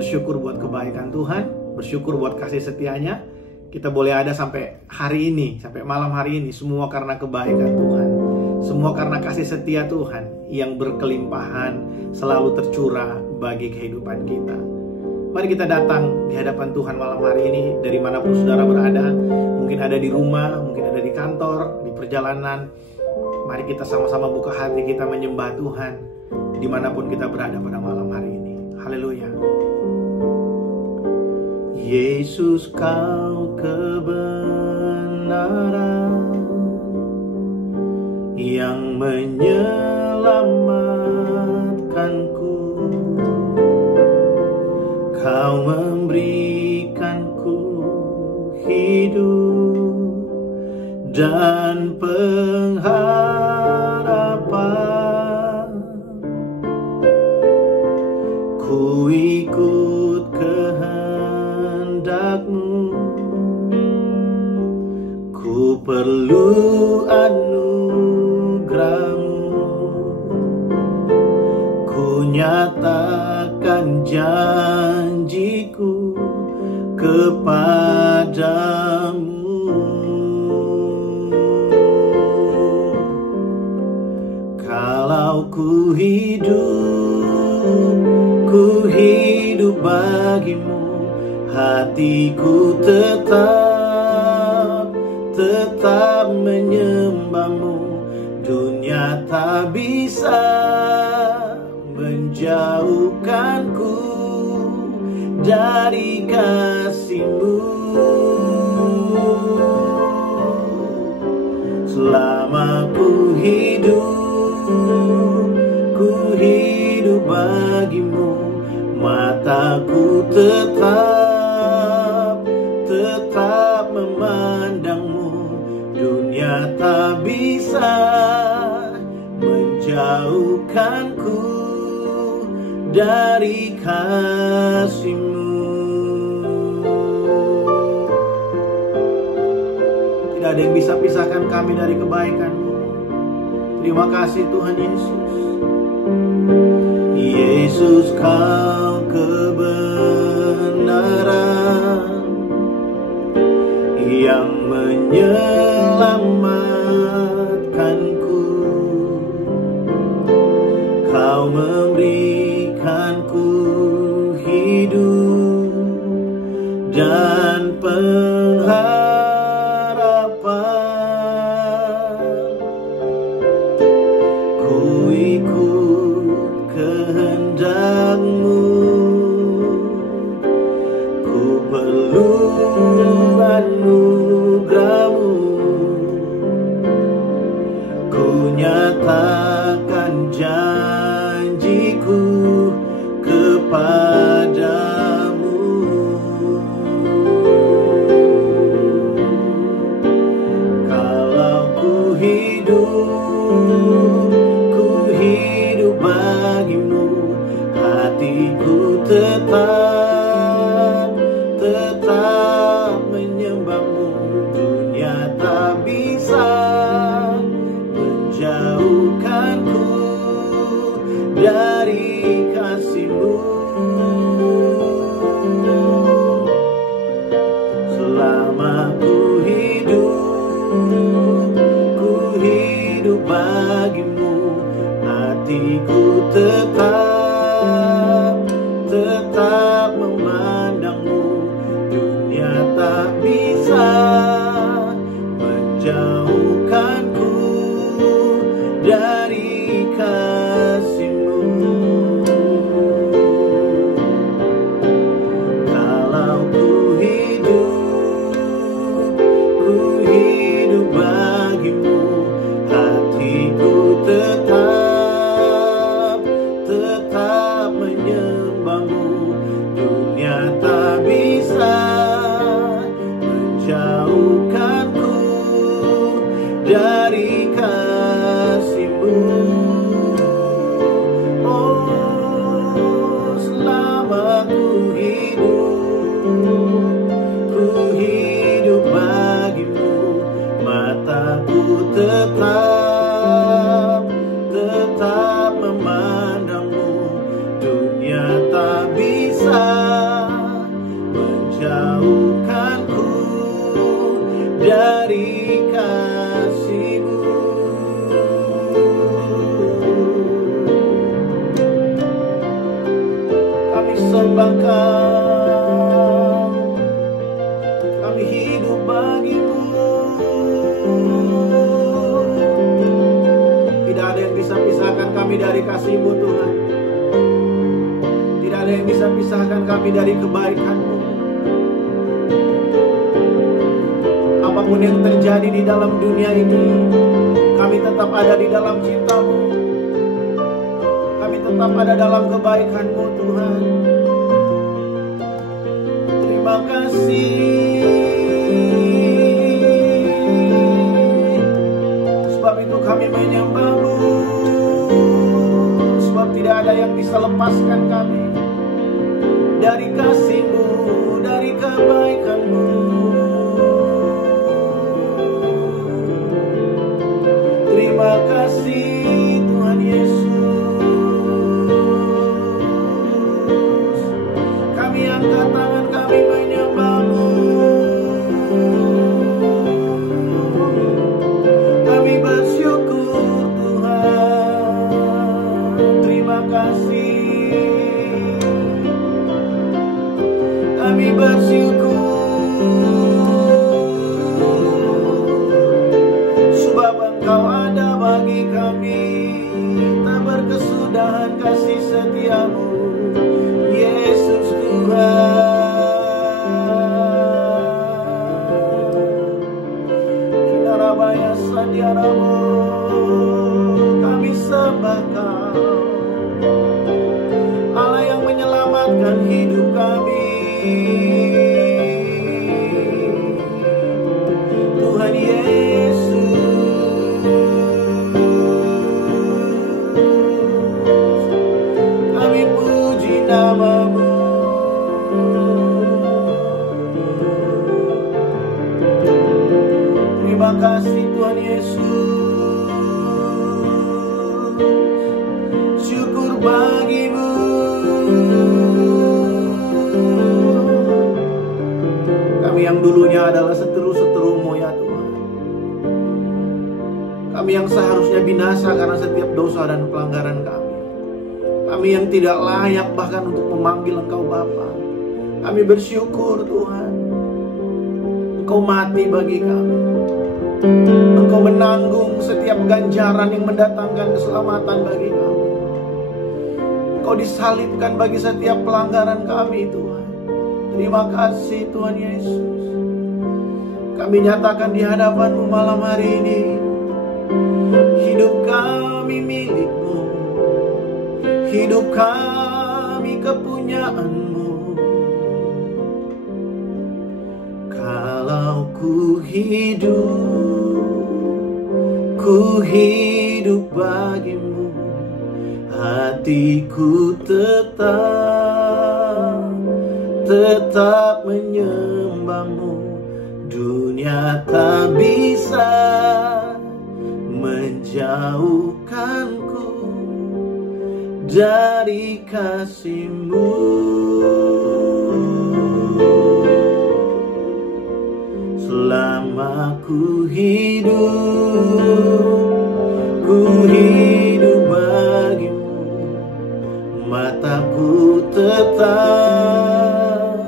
bersyukur buat kebaikan Tuhan, bersyukur buat kasih setianya. Kita boleh ada sampai hari ini, sampai malam hari ini, semua karena kebaikan Tuhan. Semua karena kasih setia Tuhan yang berkelimpahan selalu tercurah bagi kehidupan kita. Mari kita datang di hadapan Tuhan malam hari ini, dari manapun saudara berada. Mungkin ada di rumah, mungkin ada di kantor, di perjalanan. Mari kita sama-sama buka hati kita menyembah Tuhan dimanapun kita berada pada malam hari ini. Haleluya. Yesus, kau kebenaran yang menyelamatkanku. Kau memberikanku hidup dan pengharapan. Ku ikut kehendak-Mu, ku perlu anugerah-Mu. Ku nyatakan janjiku kepadamu. Kalau ku hidup bagimu, hatiku tetap menyembah-Mu. Dunia tak bisa menjauhkanku dari kasih-Mu. Selama ku hidup bagimu, mataku tetap memandang-Mu. Dunia tak bisa menjauhkanku dari kasih-Mu. Tidak ada yang bisa pisahkan kami dari kebaikan-Mu. Terima kasih Tuhan Yesus. Yesus, kau kebenaran yang menyelamatkanku. Kau memberikanku hidup dan pengharapan. Ku ikut kehendak-Mu, ku perlu anugerah-Mu. Ku nyatakan janjiku kepadamu. Kalau ku hidup bagimu, hatiku tetap menyembah-Mu. Dunia tak bisa menjauhkanku dari kasih-Mu. Selama ku hidup bagimu, hatiku tetap memandang-Mu. Dunia tak bisa menjauhkanku dari kasih-Mu. Kalau ku hidup bagimu, hatiku tetap menyembah-Mu. kami dari kasih-Mu Tuhan. Tidak ada yang bisa pisahkan kami dari kebaikan-Mu. Apapun yang terjadi di dalam dunia ini, kami tetap ada di dalam cinta-Mu. Kami tetap ada dalam kebaikan-Mu Tuhan. Terima kasih. Sebab itu kami menyembah-Mu. Sebab tidak ada yang bisa lepaskan kami dari kasih-Mu, dari kebaikan-Mu. Terima kasih Tuhan Yesus. Kami angkat tangan, kami menyembah-Mu. Kami bersyukur Tuhan. Terima kasih. Kami bersyukur. Sebab Engkau ada bagi kami. Tak berkesudahan kasih setia-Mu, Yesus Tuhan. Inarabaya Sadiaramu, kami sembah Kau, Allah yang menyelamatkan hidup kami. Tuhan Yesus, kami puji nama-Mu. Terima kasih Tuhan Yesus. Syukur bagi-Mu. Kami yang dulunya adalah seteru-seteru-Mu ya Tuhan. Kami yang seharusnya binasa karena setiap dosa dan pelanggaran kami. Kami yang tidak layak bahkan untuk memanggil Engkau Bapa. Kami bersyukur Tuhan, Engkau mati bagi kami. Engkau menanggung setiap ganjaran yang mendatangkan keselamatan bagi kami. Engkau disalibkan bagi setiap pelanggaran kami Tuhan. Terima kasih Tuhan Yesus. Kami nyatakan di hadapan-Mu malam hari ini, hidup kami milik-Mu, hidup kami kepunyaan-Mu. Kalau ku hidup bagi-Mu, hatiku tetap menyembah-Mu. Dunia tak bisa menjauhkanku dari kasih-Mu. Selama ku hidup bagi-Mu, mataku tetap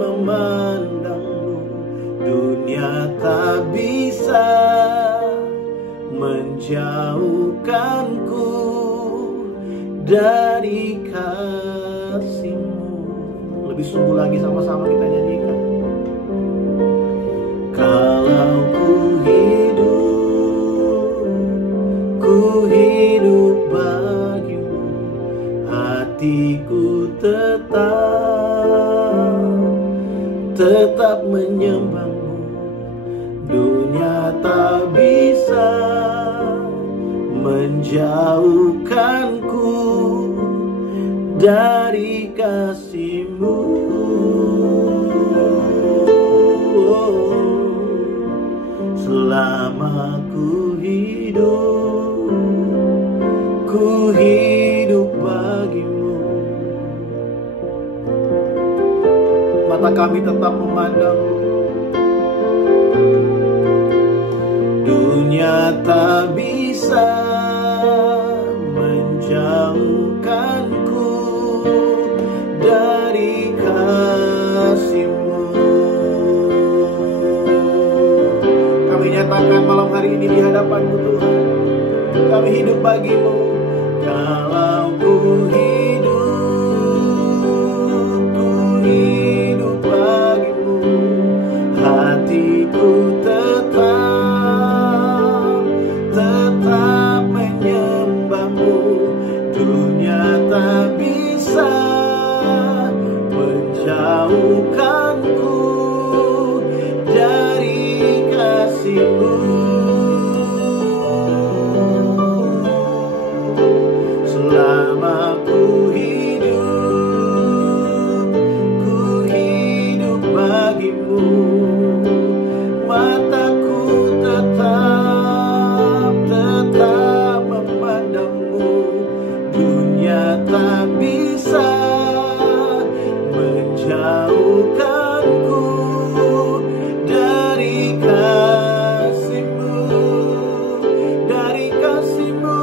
memandang-Mu. Dunia tak bisa menjauhkanku dari kasih-Mu. Lebih sungguh lagi sama-sama kita nyanyikan. Kalau ku hidup bagi-Mu, hatiku tetap menyembah-Mu. Dunia tak bisa menjauhkanku dari kasih-Mu. Selama ku hidup bagi-Mu. Mata kami tetap memandang-Mu. Dunia tak bisa menjauhkanku dari kasih-Mu. Kami nyatakan malam hari ini di hadapan-Mu Tuhan, Kami hidup bagimu. Kalau ku hidup bagimu. Hatiku tetap menyembahmu. Dunia tak bisa menjauhkanku dari kasih-Mu. Selama ku hidup bagimu. Mataku tetap memandangmu. Dunia tak bisa menjauhkanku dari kasih-Mu, dari kasih-Mu.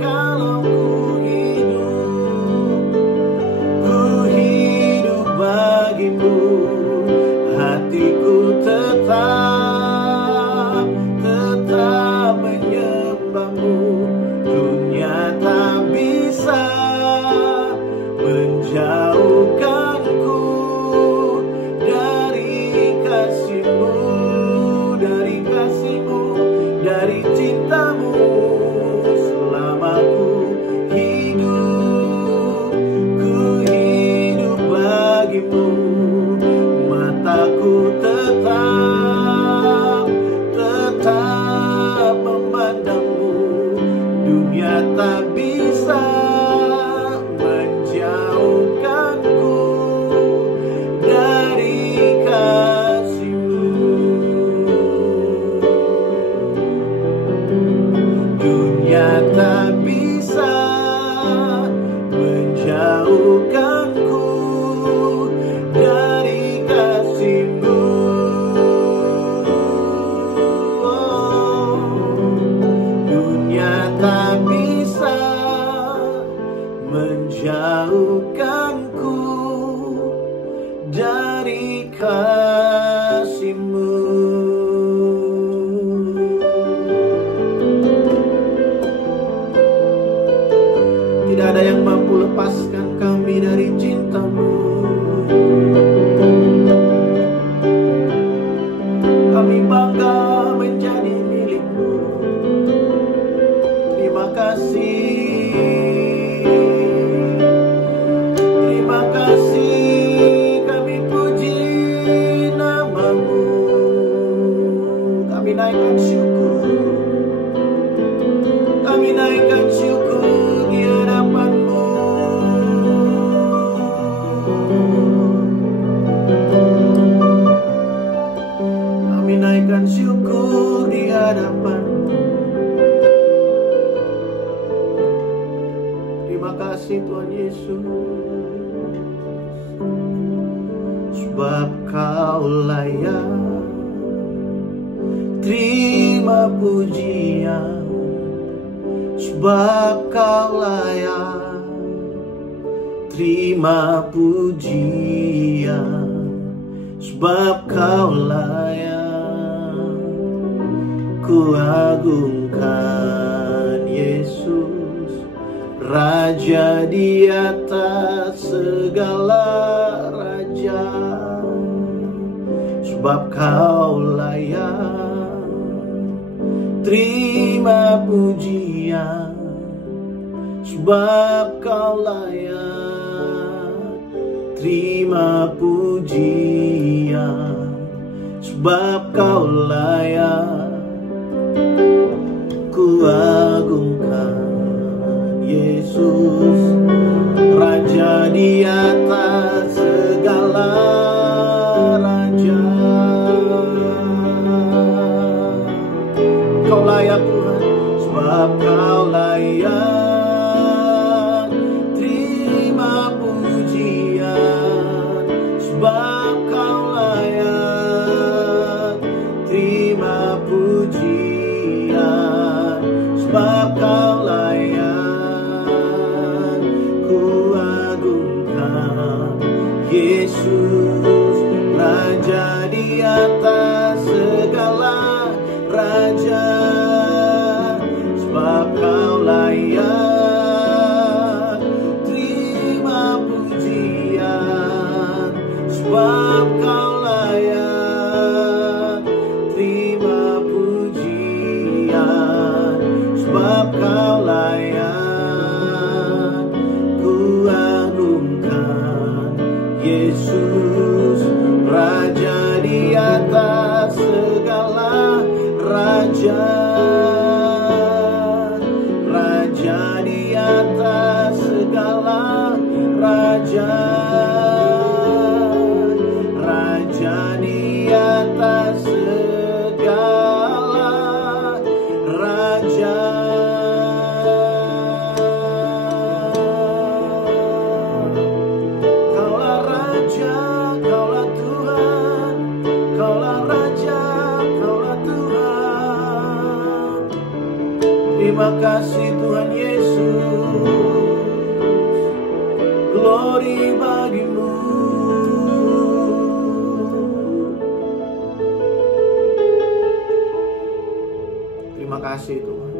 Kalau ku hidup bagimu. Hatiku tetap menyembahmu. Dunia tak bisa menjauhkanku dari kasih-Mu, dari kasih-Mu, dari cinta-Mu. Selama ku hidup bagimu. Mataku tetap memandangmu. Dunia tak bisa menjauhkanku dari kasih-Mu. Dunia tak bisa menjauhkanku dari kasih-Mu. Dunia tak bisa menjauhkanku dari kasih-Mu. Tidak ada yang mampu lepaskan kami dari cinta-Mu. Kami bangga menjadi milik-Mu. Terima kasih. Terima kasih. Kami puji nama-Mu. Kami naikkan syukur. Kami naikkan syukur di hadapan-Mu. Kami naikkan syukur di hadapan-Mu. Terima kasih Tuhan Yesus. Sebab Kau layak terima pujian. Sebab Kau layak terima pujian. Sebab Kau layak, ku agungkan Yesus, Raja di atas segala raja. Sebab Kau layak terima pujian. Sebab Kau layak terima pujian. Sebab Kau layak, ku agungkan Yesus, Raja di atas segala raja. Kau layak Tuhan, sebab Kau layak terima pujian. Sebab Kau layak terima pujian. Sebab Kau layak, ku agungkan Yesus, Raja di atas segala raja. Raja, Raja di atas segala raja, Raja di atas segala raja. Kaulah Raja, Kaulah Tuhan, Kaulah Raja, Kaulah Tuhan. Terima kasih Tuhan Yesus, glory bagimu. Terima kasih Tuhan,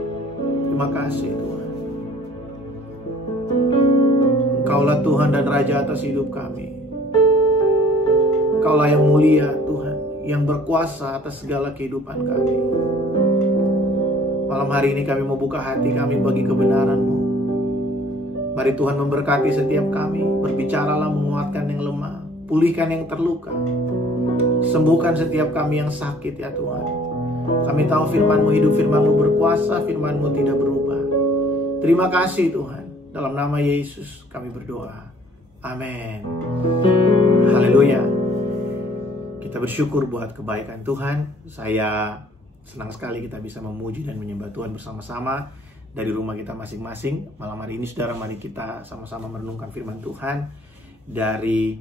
terima kasih Tuhan. Engkaulah Tuhan dan Raja atas hidup kami. Engkaulah yang mulia Tuhan, yang berkuasa atas segala kehidupan kami. Malam hari ini kami mau buka hati kami bagi kebenaran-Mu. Mari Tuhan memberkati setiap kami. Berbicaralah, menguatkan yang lemah, pulihkan yang terluka, sembuhkan setiap kami yang sakit ya Tuhan. Kami tahu firman-Mu hidup, firman-Mu berkuasa, firman-Mu tidak berubah. Terima kasih Tuhan. Dalam nama Yesus kami berdoa. Amin. Haleluya. Kita bersyukur buat kebaikan Tuhan. Saya senang sekali kita bisa memuji dan menyembah Tuhan bersama-sama dari rumah kita masing-masing. Malam hari ini saudara, mari kita sama-sama merenungkan firman Tuhan dari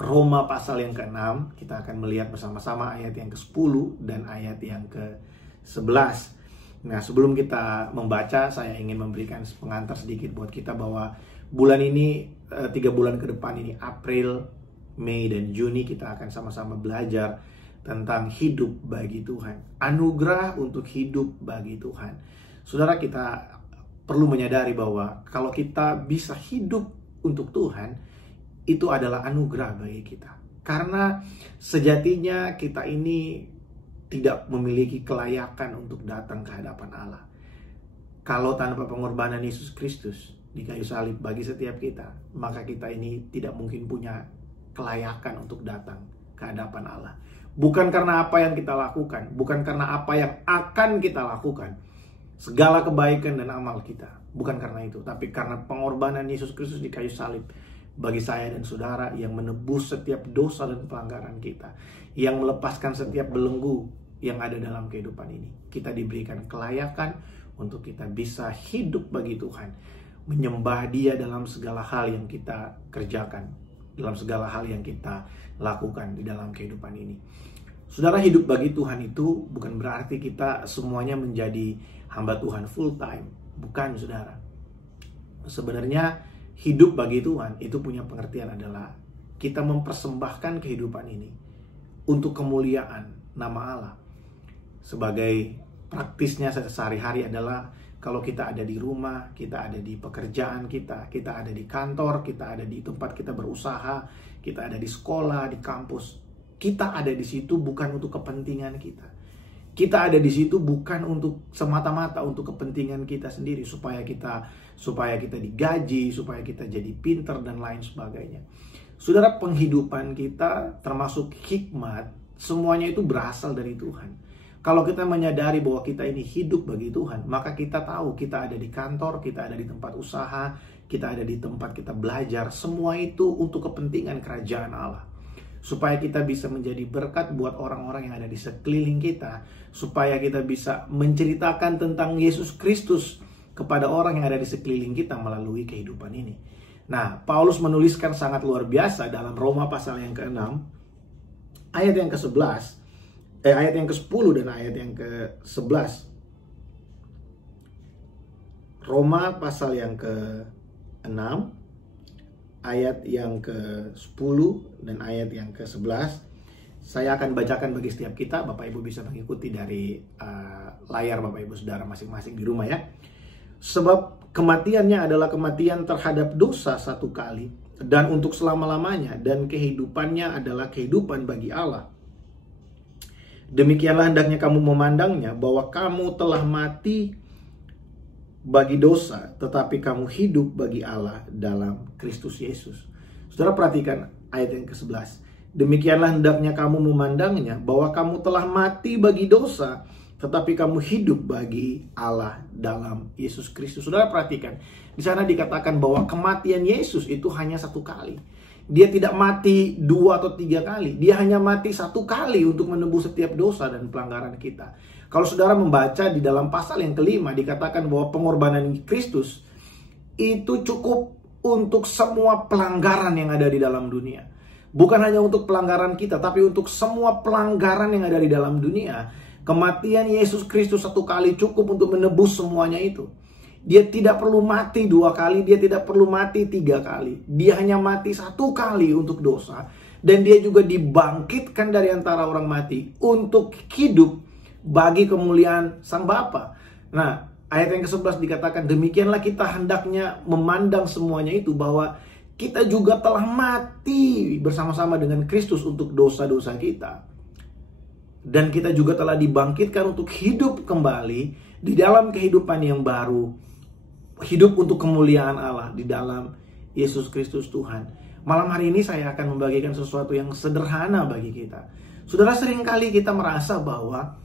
Roma pasal yang ke-6. Kita akan melihat bersama-sama ayat yang ke-10 dan ayat yang ke-11. Nah, sebelum kita membaca, saya ingin memberikan pengantar sedikit buat kita bahwa bulan ini, 3 bulan ke depan ini, April, Mei, dan Juni, kita akan sama-sama belajar tentang hidup bagi Tuhan. Anugerah untuk hidup bagi Tuhan. Saudara, kita perlu menyadari bahwa kalau kita bisa hidup untuk Tuhan, itu adalah anugerah bagi kita. Karena sejatinya kita ini tidak memiliki kelayakan untuk datang ke hadapan Allah. Kalau tanpa pengorbanan Yesus Kristus di kayu salib bagi setiap kita, maka kita ini tidak mungkin punya kelayakan untuk datang ke hadapan Allah. Bukan karena apa yang kita lakukan, bukan karena apa yang akan kita lakukan, segala kebaikan dan amal kita, bukan karena itu, tapi karena pengorbanan Yesus Kristus di kayu salib bagi saya dan saudara, yang menebus setiap dosa dan pelanggaran kita, yang melepaskan setiap belenggu yang ada dalam kehidupan ini. Kita diberikan kelayakan untuk kita bisa hidup bagi Tuhan, menyembah Dia dalam segala hal yang kita kerjakan, dalam segala hal yang kita lakukan di dalam kehidupan ini. Saudara, hidup bagi Tuhan itu bukan berarti kita semuanya menjadi hamba Tuhan full time. Bukan, saudara. Sebenarnya hidup bagi Tuhan itu punya pengertian adalah kita mempersembahkan kehidupan ini untuk kemuliaan nama Allah. Sebagai praktisnya sehari-hari adalah kalau kita ada di rumah, kita ada di pekerjaan kita ada di kantor, kita ada di tempat kita berusaha, kita ada di sekolah, di kampus. Kita ada di situ bukan untuk kepentingan kita. Kita ada di situ bukan untuk semata-mata untuk kepentingan kita sendiri, supaya kita digaji, supaya kita jadi pinter dan lain sebagainya. Saudara, penghidupan kita termasuk hikmat, semuanya itu berasal dari Tuhan. Kalau kita menyadari bahwa kita ini hidup bagi Tuhan, maka kita tahu kita ada di kantor, kita ada di tempat usaha, kita ada di tempat kita belajar, semua itu untuk kepentingan kerajaan Allah. Supaya kita bisa menjadi berkat buat orang-orang yang ada di sekeliling kita, supaya kita bisa menceritakan tentang Yesus Kristus kepada orang yang ada di sekeliling kita melalui kehidupan ini. Nah, Paulus menuliskan sangat luar biasa dalam Roma pasal yang ke-6, ayat yang ke-11, ayat yang ke-10 dan ayat yang ke-11. Roma pasal yang ke-6, ayat yang ke-10 dan ayat yang ke-11. Saya akan bacakan bagi setiap kita. Bapak Ibu bisa mengikuti dari layar Bapak Ibu saudara masing-masing di rumah ya. Sebab kematiannya adalah kematian terhadap dosa satu kali, dan untuk selama-lamanya, dan kehidupannya adalah kehidupan bagi Allah. Demikianlah hendaknya kamu memandangnya, bahwa kamu telah mati bagi dosa, tetapi kamu hidup bagi Allah dalam Kristus Yesus. Saudara, perhatikan ayat yang ke-11. Demikianlah hendaknya kamu memandangnya, bahwa kamu telah mati bagi dosa, tetapi kamu hidup bagi Allah dalam Yesus Kristus. Saudara perhatikan, di sana dikatakan bahwa kematian Yesus itu hanya satu kali. Dia tidak mati 2 atau 3 kali. Dia hanya mati 1 kali untuk menebus setiap dosa dan pelanggaran kita. Kalau saudara membaca di dalam pasal yang kelima, dikatakan bahwa pengorbanan Kristus itu cukup untuk semua pelanggaran yang ada di dalam dunia. Bukan hanya untuk pelanggaran kita, tapi untuk semua pelanggaran yang ada di dalam dunia. Kematian Yesus Kristus 1 kali cukup untuk menebus semuanya itu. Dia tidak perlu mati 2 kali, dia tidak perlu mati 3 kali. Dia hanya mati 1 kali untuk dosa. Dan dia juga dibangkitkan dari antara orang mati untuk hidup bagi kemuliaan Sang Bapa. Nah, ayat yang ke-11 dikatakan, demikianlah kita hendaknya memandang semuanya itu, bahwa kita juga telah mati bersama-sama dengan Kristus untuk dosa-dosa kita. Dan kita juga telah dibangkitkan untuk hidup kembali di dalam kehidupan yang baru. Hidup untuk kemuliaan Allah di dalam Yesus Kristus Tuhan. Malam hari ini saya akan membagikan sesuatu yang sederhana bagi kita. Saudara, seringkali kita merasa bahwa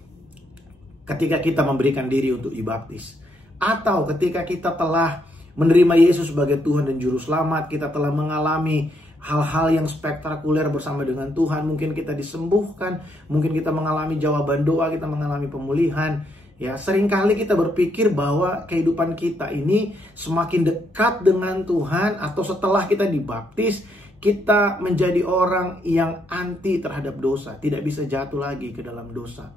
ketika kita memberikan diri untuk dibaptis, atau ketika kita telah menerima Yesus sebagai Tuhan dan Juru Selamat, kita telah mengalami hal-hal yang spektakuler bersama dengan Tuhan. Mungkin kita disembuhkan, mungkin kita mengalami jawaban doa, kita mengalami pemulihan. Ya, seringkali kita berpikir bahwa kehidupan kita ini semakin dekat dengan Tuhan, atau setelah kita dibaptis, kita menjadi orang yang anti terhadap dosa, tidak bisa jatuh lagi ke dalam dosa.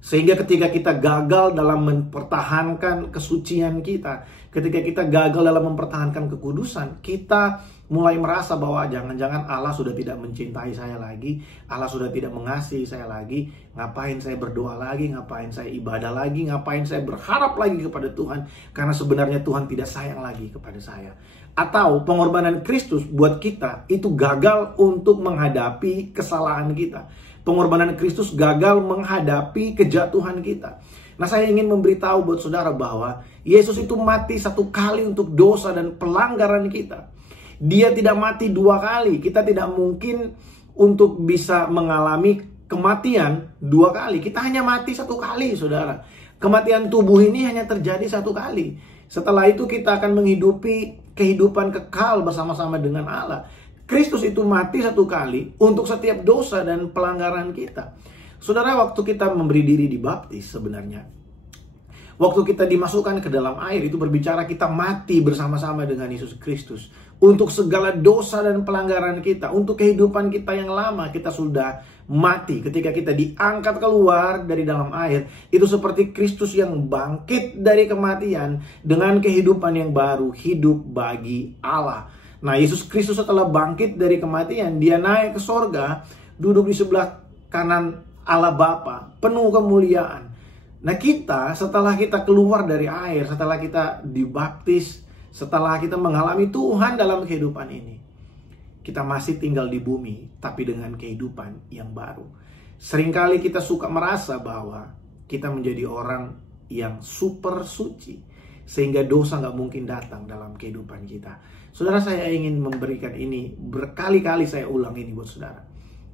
Sehingga ketika kita gagal dalam mempertahankan kesucian kita, ketika kita gagal dalam mempertahankan kekudusan, kita mulai merasa bahwa jangan-jangan Allah sudah tidak mencintai saya lagi, Allah sudah tidak mengasihi saya lagi, ngapain saya berdoa lagi, ngapain saya ibadah lagi, ngapain saya berharap lagi kepada Tuhan, karena sebenarnya Tuhan tidak sayang lagi kepada saya. Atau pengorbanan Kristus buat kita itu gagal untuk menghadapi kesalahan kita. Pengorbanan Kristus gagal menghadapi kejatuhan kita. Nah, saya ingin memberitahu buat saudara bahwa Yesus itu mati 1 kali untuk dosa dan pelanggaran kita. Dia tidak mati 2 kali. Kita tidak mungkin untuk bisa mengalami kematian 2 kali. Kita hanya mati 1 kali, saudara. Kematian tubuh ini hanya terjadi 1 kali. Setelah itu kita akan menghidupi kehidupan kekal bersama-sama dengan Allah. Kristus itu mati 1 kali untuk setiap dosa dan pelanggaran kita. Saudara, waktu kita memberi diri dibaptis, sebenarnya waktu kita dimasukkan ke dalam air, itu berbicara kita mati bersama-sama dengan Yesus Kristus. Untuk segala dosa dan pelanggaran kita, untuk kehidupan kita yang lama, kita sudah mati. Ketika kita diangkat keluar dari dalam air, itu seperti Kristus yang bangkit dari kematian dengan kehidupan yang baru, hidup bagi Allah. Nah, Yesus Kristus setelah bangkit dari kematian, dia naik ke sorga, duduk di sebelah kanan Allah Bapa, penuh kemuliaan. Nah, kita setelah kita keluar dari air, setelah kita dibaptis, setelah kita mengalami Tuhan dalam kehidupan ini, kita masih tinggal di bumi, tapi dengan kehidupan yang baru. Seringkali kita suka merasa bahwa kita menjadi orang yang super suci, sehingga dosa nggak mungkin datang dalam kehidupan kita. Saudara, saya ingin memberikan ini, berkali-kali saya ulang ini buat saudara.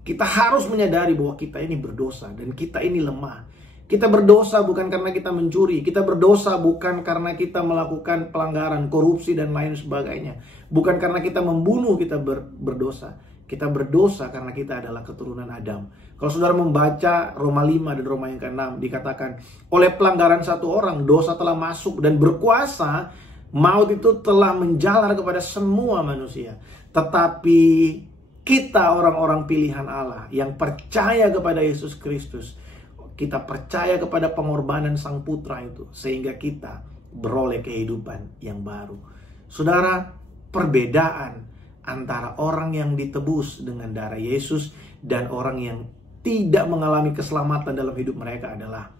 Kita harus menyadari bahwa kita ini berdosa dan kita ini lemah. Kita berdosa bukan karena kita mencuri, kita berdosa bukan karena kita melakukan pelanggaran, korupsi dan lain sebagainya. Bukan karena kita membunuh kita berdosa. Kita berdosa karena kita adalah keturunan Adam. Kalau saudara membaca Roma 5 dan Roma yang ke-6, dikatakan oleh pelanggaran 1 orang dosa telah masuk dan berkuasa, maut itu telah menjalar kepada semua manusia. Tetapi kita orang-orang pilihan Allah yang percaya kepada Yesus Kristus, kita percaya kepada pengorbanan Sang Putra itu, sehingga kita beroleh kehidupan yang baru. Saudara, perbedaan antara orang yang ditebus dengan darah Yesus dan orang yang tidak mengalami keselamatan dalam hidup mereka adalah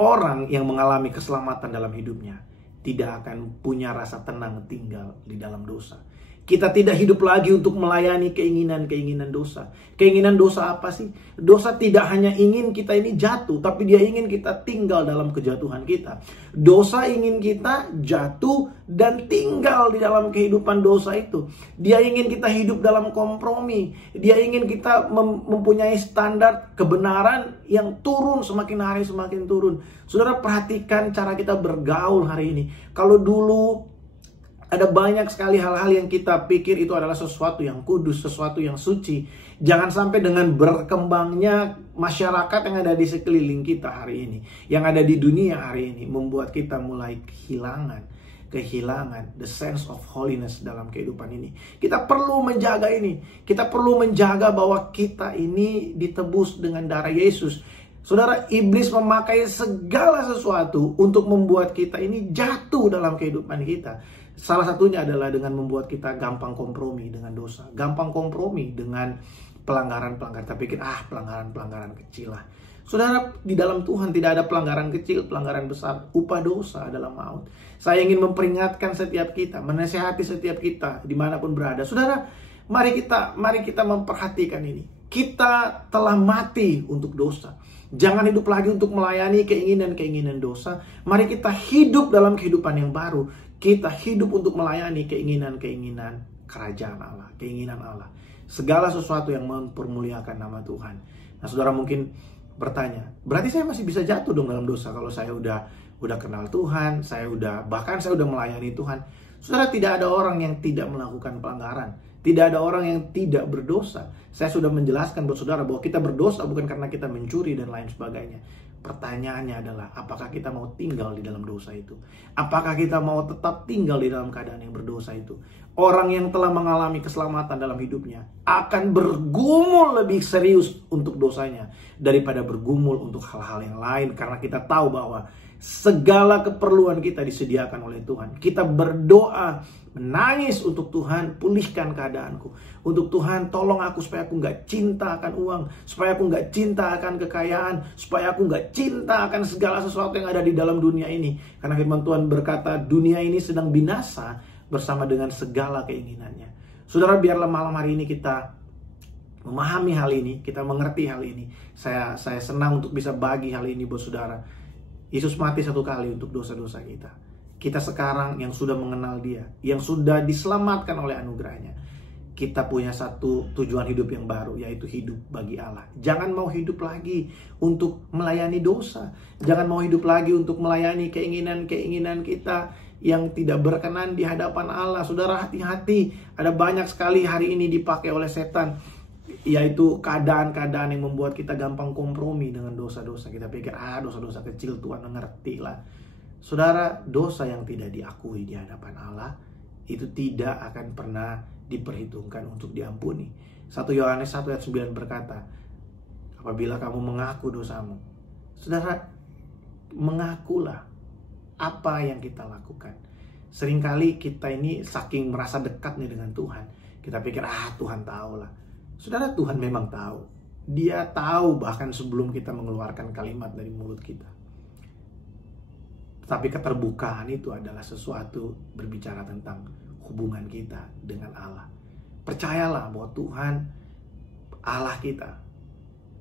orang yang mengalami keselamatan dalam hidupnya tidak akan punya rasa tenang tinggal di dalam dosa. Kita tidak hidup lagi untuk melayani keinginan-keinginan dosa. Keinginan dosa apa sih? Dosa tidak hanya ingin kita ini jatuh, tapi dia ingin kita tinggal dalam kejatuhan kita. Dosa ingin kita jatuh dan tinggal di dalam kehidupan dosa itu. Dia ingin kita hidup dalam kompromi. Dia ingin kita mempunyai standar kebenaran yang turun, semakin hari semakin turun. Saudara, perhatikan cara kita bergaul hari ini. Kalau dulu ada banyak sekali hal-hal yang kita pikir itu adalah sesuatu yang kudus, sesuatu yang suci. Jangan sampai dengan berkembangnya masyarakat yang ada di sekeliling kita hari ini, yang ada di dunia hari ini, membuat kita mulai kehilangan the sense of holiness dalam kehidupan ini. Kita perlu menjaga ini. Kita perlu menjaga bahwa kita ini ditebus dengan darah Yesus. Saudara, iblis memakai segala sesuatu untuk membuat kita ini jatuh dalam kehidupan kita. Salah satunya adalah dengan membuat kita gampang kompromi dengan dosa. Gampang kompromi dengan pelanggaran-pelanggaran. Kita pikir, pelanggaran-pelanggaran kecil lah. Saudara, di dalam Tuhan tidak ada pelanggaran kecil, pelanggaran besar. Upah dosa adalah maut. Saya ingin memperingatkan setiap kita, menasihati setiap kita, dimanapun berada. Saudara, mari kita memperhatikan ini. Kita telah mati untuk dosa. Jangan hidup lagi untuk melayani keinginan-keinginan dosa. Mari kita hidup dalam kehidupan yang baru. Kita hidup untuk melayani keinginan-keinginan kerajaan Allah, keinginan Allah. Segala sesuatu yang mempermuliakan nama Tuhan. Nah, saudara mungkin bertanya, berarti saya masih bisa jatuh dong dalam dosa kalau saya udah kenal Tuhan, bahkan saya udah melayani Tuhan. Saudara, tidak ada orang yang tidak melakukan pelanggaran. Tidak ada orang yang tidak berdosa. Saya sudah menjelaskan buat saudara bahwa kita berdosa bukan karena kita mencuri dan lain sebagainya. Pertanyaannya adalah, apakah kita mau tinggal di dalam dosa itu? Apakah kita mau tetap tinggal di dalam keadaan yang berdosa itu? Orang yang telah mengalami keselamatan dalam hidupnya akan bergumul lebih serius untuk dosanya daripada bergumul untuk hal-hal yang lain. Karena kita tahu bahwa segala keperluan kita disediakan oleh Tuhan. Kita berdoa, menangis untuk Tuhan, pulihkan keadaanku. Untuk Tuhan, tolong aku supaya aku gak cinta akan uang. Supaya aku gak cinta akan kekayaan. Supaya aku gak cinta akan segala sesuatu yang ada di dalam dunia ini. Karena firman Tuhan berkata, dunia ini sedang binasa bersama dengan segala keinginannya. Saudara, biarlah malam hari ini kita memahami hal ini. Kita mengerti hal ini. Saya senang untuk bisa bagi hal ini buat saudara. Yesus mati satu kali untuk dosa-dosa kita. Kita sekarang yang sudah mengenal Dia, yang sudah diselamatkan oleh anugerahnya, kita punya satu tujuan hidup yang baru, yaitu hidup bagi Allah. Jangan mau hidup lagi untuk melayani dosa. Jangan mau hidup lagi untuk melayani keinginan-keinginan kita yang tidak berkenan di hadapan Allah. Saudara, hati-hati. Ada banyak sekali hari ini dipakai oleh setan, yaitu keadaan-keadaan yang membuat kita gampang kompromi dengan dosa-dosa. Kita pikir, dosa-dosa kecil Tuhan mengerti lah. Saudara, dosa yang tidak diakui di hadapan Allah itu tidak akan pernah diperhitungkan untuk diampuni. 1 Yohanes 1 ayat 9 berkata, apabila kamu mengaku dosamu, saudara, mengakulah apa yang kita lakukan. Seringkali kita ini saking merasa dekat nih dengan Tuhan, kita pikir, Tuhan tahu lah. Saudara, Tuhan memang tahu. Dia tahu bahkan sebelum kita mengeluarkan kalimat dari mulut kita. Tapi keterbukaan itu adalah sesuatu berbicara tentang hubungan kita dengan Allah. Percayalah bahwa Tuhan, Allah kita,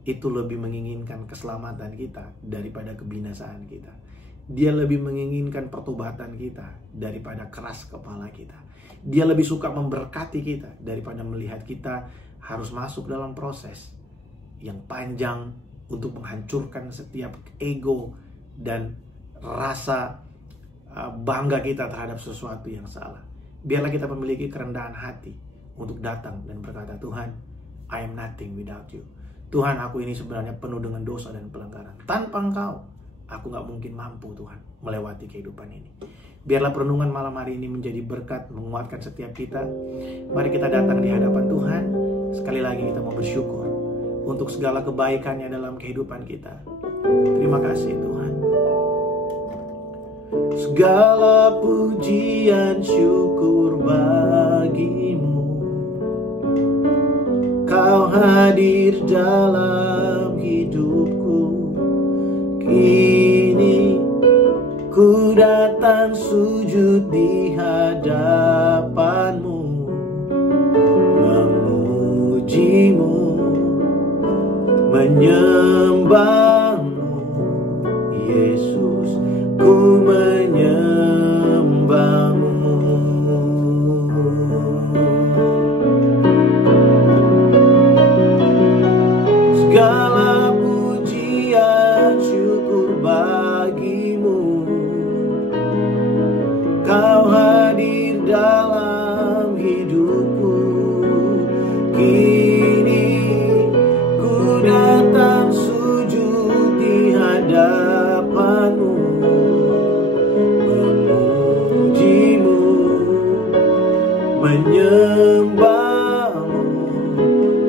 itu lebih menginginkan keselamatan kita daripada kebinasaan kita. Dia lebih menginginkan pertobatan kita daripada keras kepala kita. Dia lebih suka memberkati kita daripada melihat kita harus masuk dalam proses yang panjang untuk menghancurkan setiap ego dan rasa bangga kita terhadap sesuatu yang salah. Biarlah kita memiliki kerendahan hati untuk datang dan berkata, Tuhan, I am nothing without you. Tuhan, aku ini sebenarnya penuh dengan dosa dan pelanggaran. Tanpa Engkau, aku gak mungkin mampu, Tuhan, melewati kehidupan ini. Biarlah perenungan malam hari ini menjadi berkat, menguatkan setiap kita. Mari kita datang di hadapan Tuhan. Sekali lagi kita mau bersyukur untuk segala kebaikannya dalam kehidupan kita. Terima kasih, Tuhan. Segala pujian syukur bagimu. Kau hadir dalam hidupku. Kini ku datang sujud di hadapanmu. memujimu, menyembahmu, Yesus, ku menyembahmu. Segala pujian syukur bagimu, Kau hadir dalam hidupku. Kini ku datang sujud di hadapanmu, memujimu, menyembahmu,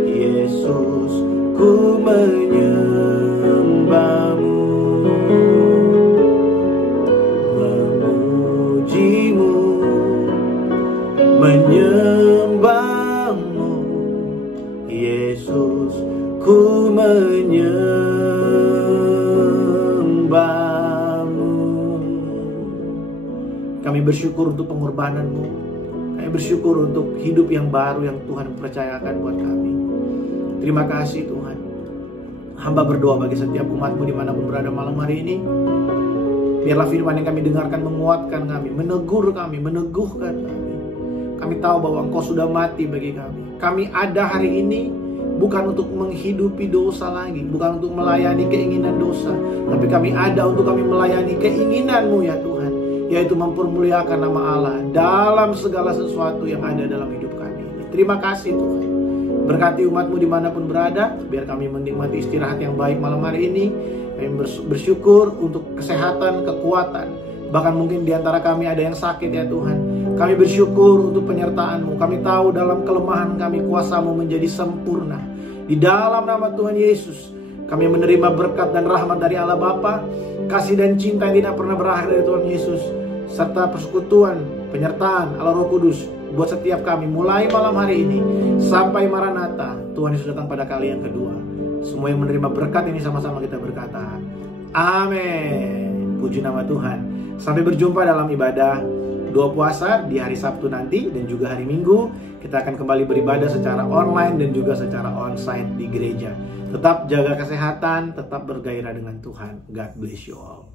Yesus, ku menyembahmu, memujimu, menyembahmu, Yesus, ku menyembahmu. Kami bersyukur untuk pengorbanan-Mu. Kami bersyukur untuk hidup yang baru yang Tuhan percayakan buat kami. Terima kasih Tuhan. Hamba berdoa bagi setiap umat-Mu dimanapun berada malam hari ini. Biarlah firman yang kami dengarkan menguatkan kami, menegur kami, meneguhkan kami. Kami tahu bahwa Engkau sudah mati bagi kami. Kami ada hari ini bukan untuk menghidupi dosa lagi, bukan untuk melayani keinginan dosa, tapi kami ada untuk kami melayani keinginan-Mu ya Tuhan, yaitu mempermuliakan nama Allah dalam segala sesuatu yang ada dalam hidup kami. Terima kasih Tuhan. Berkati umat-Mu dimanapun berada, biar kami menikmati istirahat yang baik malam hari ini. Kami bersyukur untuk kesehatan, kekuatan. Bahkan mungkin diantara kami ada yang sakit ya Tuhan. Kami bersyukur untuk penyertaan-Mu. Kami tahu dalam kelemahan kami kuasa-Mu menjadi sempurna. Di dalam nama Tuhan Yesus, kami menerima berkat dan rahmat dari Allah Bapa, kasih dan cinta yang tidak pernah berakhir dari Tuhan Yesus, serta persekutuan, penyertaan Allah Roh Kudus buat setiap kami mulai malam hari ini sampai Maranatha, Tuhan Yesus datang pada kali yang kedua. Semua yang menerima berkat ini sama-sama kita berkata amin. Puji nama Tuhan. Sampai berjumpa dalam ibadah doa puasa di hari Sabtu nanti dan juga hari Minggu. Kita akan kembali beribadah secara online dan juga secara onsite di gereja. Tetap jaga kesehatan, tetap bergairah dengan Tuhan. God bless you all.